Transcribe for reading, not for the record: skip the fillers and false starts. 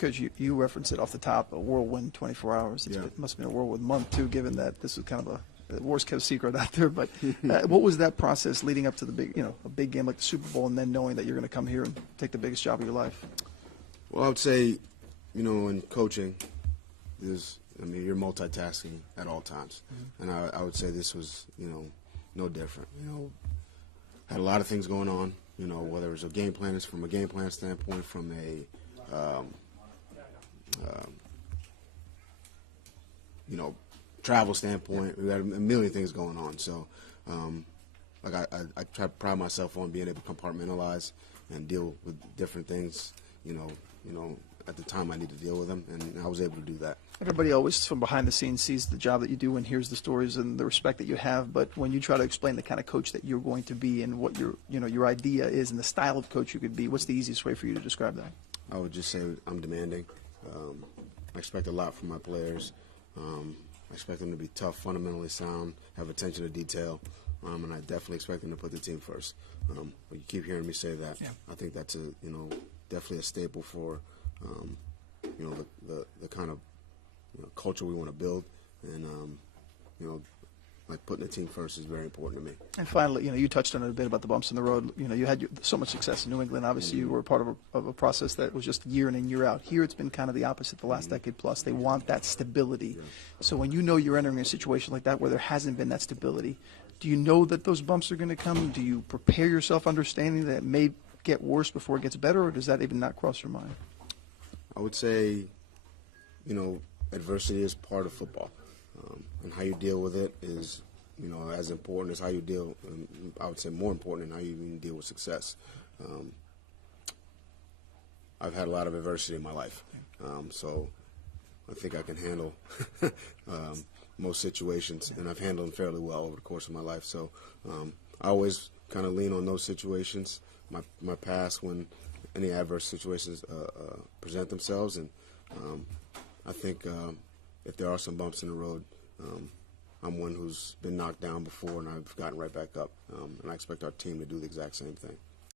Because you referenced it off the top, a whirlwind 24 hours. It must have been a whirlwind month, too, given that this was kind of a worst-kept secret out there. But what was that process leading up to the big, a big game like the Super Bowl, and then knowing that you're going to come here and take the biggest job of your life? Well, I would say, in coaching, you're multitasking at all times. And I would say this was, no different. Had a lot of things going on, whether it was from a game plan standpoint, from a travel standpoint. We had a million things going on. So, I try to pride myself on being able to compartmentalize and deal with different things, at the time I need to deal with them, and I was able to do that. Everybody always, from behind the scenes, sees the job that you do and hears the stories and the respect that you have. But when you try to explain the kind of coach that you're going to be and what your idea is and the style of coach you could be, what's the easiest way for you to describe that? I would just say I'm demanding. I expect a lot from my players. I expect them to be tough, fundamentally sound, have attention to detail, and I definitely expect them to put the team first. You keep hearing me say that. Yeah. I think that's definitely a staple for the kind of culture we want to build, and like putting the team first is very important to me. And finally, you touched on it a bit about the bumps in the road. You had so much success in New England. Obviously, you were a part of a process that was just year in and year out. Here, it's been kind of the opposite the last decade plus. They want that stability. Yeah. So when you're entering a situation like that where there hasn't been that stability, do you know that those bumps are going to come? Do you prepare yourself understanding that it may get worse before it gets better, or does that even not cross your mind? I would say, adversity is part of football. And how you deal with it is, as important as how you deal, I would say more important than how you even deal with success. I've had a lot of adversity in my life, so I think I can handle most situations, and I've handled them fairly well over the course of my life. So I always kind of lean on those situations, my past, when any adverse situations present themselves, and I think if there are some bumps in the road, I'm one who's been knocked down before, and I've gotten right back up, and I expect our team to do the exact same thing.